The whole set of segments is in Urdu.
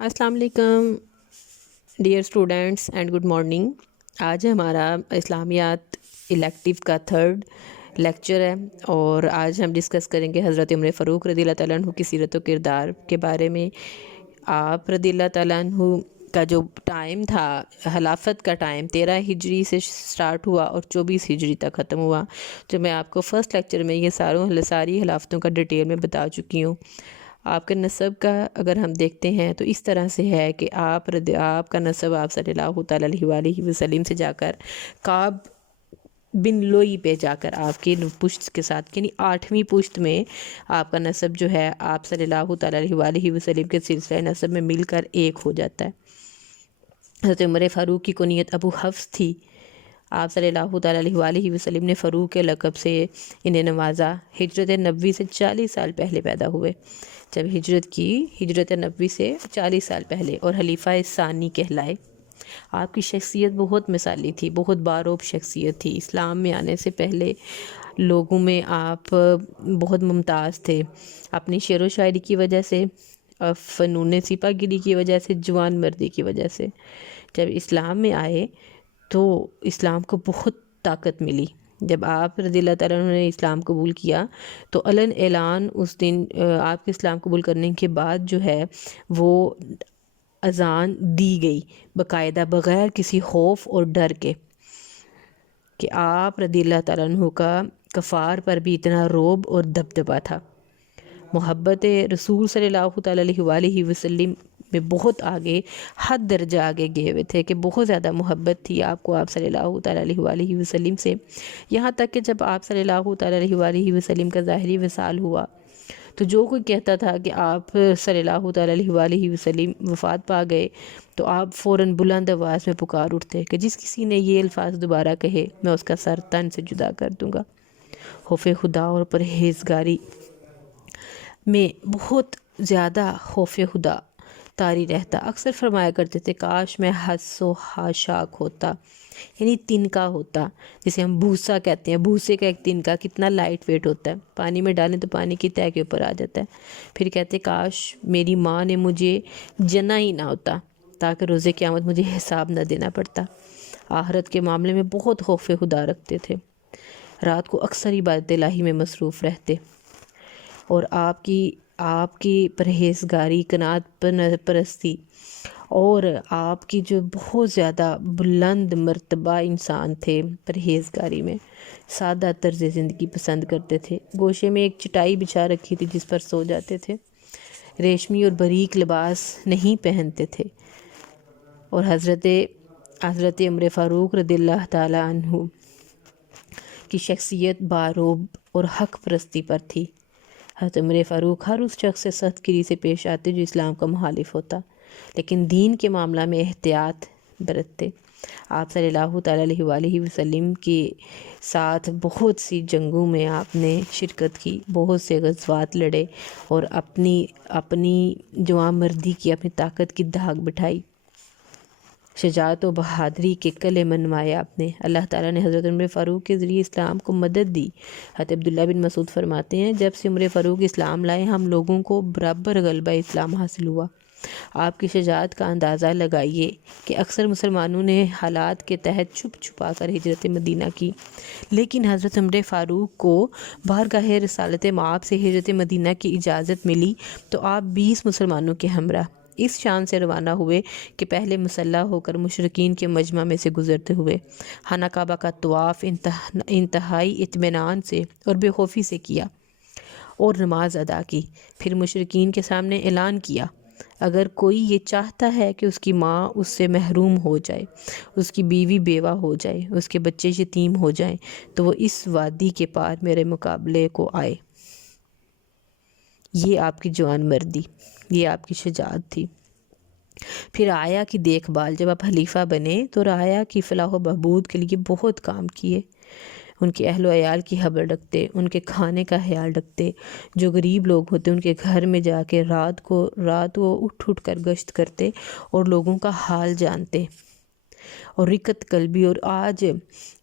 السلام علیکم dear students and good morning. آج ہمارا اسلامیات الیکٹیو کا 3rd لیکچر ہے اور آج ہم ڈسکس کریں گے حضرت عمر فاروق رضی اللہ تعالیٰ عنہ کی سیرت و کردار کے بارے میں۔ آپ رضی اللہ تعالیٰ عنہ کا جو ٹائم تھا، خلافت کا ٹائم 13 ہجری سے سٹارٹ ہوا اور 24 ہجری تک ختم ہوا، جو میں آپ کو فرسٹ لیکچر میں یہ ساری خلافتوں کا ڈیٹیل میں بتا چکی ہوں۔ آپ کے نسب کا اگر ہم دیکھتے ہیں تو اس طرح سے ہے کہ آپ کا نسب آپ صلی اللہ تعالیٰ علیہ وآلہ وسلم سے جا کر کعب بن لوئی پہ جا کر آپ کی پشت کے ساتھ یعنی 8ویں پشت میں آپ کا نسب جو ہے آپ صلی اللہ تعالیٰ علیہ وآلہ وسلم کے سلسلہ نسب میں مل کر ایک ہو جاتا ہے۔ حضرت عمر فاروق کی کنیت ابو حفص تھی۔ آپ صلی اللہ تعالیٰ علیہ وآلہ وسلم نے فاروق کے لقب سے انہیں نوازا۔ ہجرت نبوی سے 40 سال پہلے پیدا ہوئے، جب ہجرت نبوی سے 40 سال پہلے، اور خلیفہ ثانی کہلائے۔ آپ کی شخصیت بہت مثالی تھی، بہت باروب شخصیت تھی۔ اسلام میں آنے سے پہلے لوگوں میں آپ بہت ممتاز تھے، اپنی شعر و شاعری کی وجہ سے، فنون سپاہ گیری کی وجہ سے، جوان مردی کی وجہ سے۔ جب اسلام میں آئے تو اسلام کو بہت طاقت ملی۔ جب آپ رضی اللہ تعالیٰ عنہ نے اسلام قبول کیا تو علن اعلان اس دن آپ کے اسلام قبول کرنے کے بعد جو ہے وہ اذان دی گئی باقاعدہ، بغیر کسی خوف اور ڈر کے، کہ آپ رضی اللہ تعالیٰ عنہ کا کفار پر بھی اتنا رعب اور دبدبہ تھا۔ محبت رسول صلی اللہ تعالیٰ علیہ وآلہ وسلم میں بہت آگے، حد درجہ آگے گئے ہوئے تھے، کہ بہت زیادہ محبت تھی آپ کو آپ صلی اللہ تعالیٰ علیہ وآلہ وسلم سے۔ یہاں تک کہ جب آپ صلی اللہ تعالیٰ علیہ وآلہ وسلم کا ظاہری وصال ہوا تو جو کوئی کہتا تھا کہ آپ صلی اللہ تعالیٰ علیہ وآلہ وسلم وفات پا گئے تو آپ فوراً بلند آواز میں پکار اٹھتے کہ جس کسی نے یہ الفاظ دوبارہ کہے میں اس کا سر تن سے جدا کر دوں گا۔ خوف خدا اور پرہیزگاری میں بہت زیادہ خوف خدا طاری رہتا۔ اکثر فرمایا کرتے تھے کاش میں حس و خاشاک ہوتا، یعنی تنکا ہوتا، جسے ہم بھوسا کہتے ہیں۔ بھوسے کا ایک تنکا کتنا لائٹ ویٹ ہوتا ہے، پانی میں ڈالیں تو پانی کی تہہ کے اوپر آ جاتا ہے۔ پھر کہتے کاش میری ماں نے مجھے جنا ہی نہ ہوتا تاکہ روز قیامت مجھے حساب نہ دینا پڑتا۔ آخرت کے معاملے میں بہت خوف خدا رکھتے تھے، رات کو اکثر عبادت الہی میں مصروف رہتے، اور آپ کی پرہیزگاری، قناعت پرستی، اور آپ کی جو بہت زیادہ بلند مرتبہ انسان تھے پرہیزگاری میں، سادہ طرز زندگی پسند کرتے تھے۔ گوشے میں ایک چٹائی بچھا رکھی تھی جس پر سو جاتے تھے، ریشمی اور باریک لباس نہیں پہنتے تھے، اور حضرت عمر فاروق رضی اللہ تعالیٰ عنہ کی شخصیت باروب اور حق پرستی پر تھی۔ حضرت عمر فاروق ہر اس شخص سے سخت گری سے پیش آتے جو اسلام کا مخالف ہوتا، لیکن دین کے معاملہ میں احتیاط برتتے۔ آپ صلی اللہ تعالیٰ علیہ وآلہ وسلم کے ساتھ بہت سی جنگوں میں آپ نے شرکت کی، بہت سے غزوات لڑے، اور اپنی جوان مردی کی، اپنی طاقت کی دھاگ بٹھائی، شجاعت و بہادری کے کلے منوائے آپ نے۔ اللہ تعالیٰ نے حضرت عمر فاروق کے ذریعے اسلام کو مدد دی۔ حضرت عبداللہ بن مسعود فرماتے ہیں جب سے عمر فاروق اسلام لائے ہم لوگوں کو برابر غلبہ اسلام حاصل ہوا۔ آپ کی شجاعت کا اندازہ لگائیے کہ اکثر مسلمانوں نے حالات کے تحت چھپ چھپا کر ہجرت مدینہ کی، لیکن حضرت عمر فاروق کو بارگاہ رسالت مآب سے ہجرت مدینہ کی اجازت ملی تو آپ 20 مسلمانوں کے ہمراہ اس شان سے روانہ ہوئے کہ پہلے مسلح ہو کر مشرکین کے مجمع میں سے گزرتے ہوئے خانہ کعبہ کا طواف انتہائی اطمینان سے اور بے خوفی سے کیا اور نماز ادا کی۔ پھر مشرکین کے سامنے اعلان کیا اگر کوئی یہ چاہتا ہے کہ اس کی ماں اس سے محروم ہو جائے، اس کی بیوی بیوہ ہو جائے، اس کے بچے یتیم ہو جائیں تو وہ اس وادی کے پار میرے مقابلے کو آئے۔ یہ آپ کی جوان مردی، یہ آپ کی شجاعت تھی۔ پھر رعایا کی دیکھ بھال، جب آپ خلیفہ بنے تو رعایا کی فلاح و بہبود کے لیے بہت کام کیے۔ ان کے اہل و عیال کی خبر رکھتے، ان کے کھانے کا خیال رکھتے، جو غریب لوگ ہوتے ان کے گھر میں جا کے رات کو اٹھ کر گشت کرتے اور لوگوں کا حال جانتے۔ اور رقت قلبی. اور آج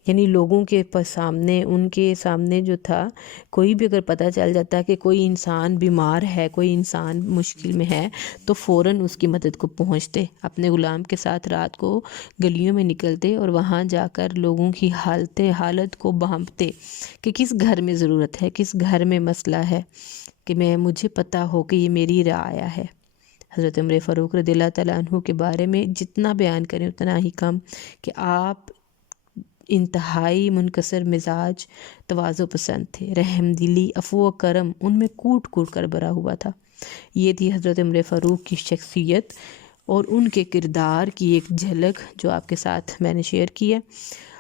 یعنی لوگوں کے سامنے، ان کے سامنے جو تھا، کوئی بھی اگر پتہ چل جاتا ہے کہ کوئی انسان بیمار ہے، کوئی انسان مشکل میں ہے، تو فوراً اس کی مدد کو پہنچتے، اپنے غلام کے ساتھ رات کو گلیوں میں نکلتے اور وہاں جا کر لوگوں کی حالت کو بھانپتے کہ کس گھر میں ضرورت ہے، کس گھر میں مسئلہ ہے، کہ مجھے پتہ ہو کہ یہ میری رعایا ہے. حضرت عمر فاروق رضی اللہ تعالیٰ عنہ کے بارے میں جتنا بیان کریں اتنا ہی کم، کہ آپ انتہائی منکسر مزاج، تواضع پسند تھے، رحم دلی، عفو و کرم ان میں کوٹ کوٹ کر بھرا ہوا تھا. یہ تھی حضرت عمر فاروق کی شخصیت اور ان کے کردار کی ایک جھلک جو آپ کے ساتھ میں نے شیئر کی ہے.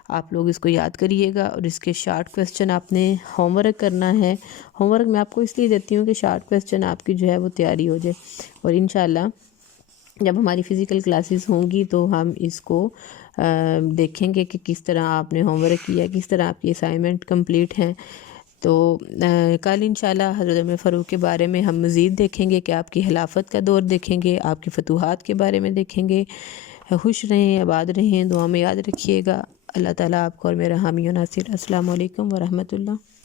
آپ لوگ اس کو یاد کریے گا، اور اس کے شارٹ کویسچن آپ نے ہوم ورک کرنا ہے. ہوم ورک میں آپ کو اس لیے دیتی ہوں کہ شارٹ کویسچن آپ کی جو ہے وہ تیاری ہو جائے، اور انشاءاللہ جب ہماری فزیکل کلاسز ہوں گی تو ہم اس کو دیکھیں گے کہ کس طرح آپ نے ہوم ورک کیا، کس طرح آپ کی اسائنمنٹ کمپلیٹ ہیں. تو کل انشاءاللہ حضرت عمر فاروق کے بارے میں ہم مزید دیکھیں گے، کہ آپ کی خلافت کا دور دیکھیں گے، آپ کی فتوحات کے بارے میں دیکھیں گے. خوش رہیں، آباد رہیں، دعا میں یاد رکھیے گا. اللہ تعالیٰ آپ کو اور میرا حامی و ناصر. السلام علیکم ورحمۃ اللہ.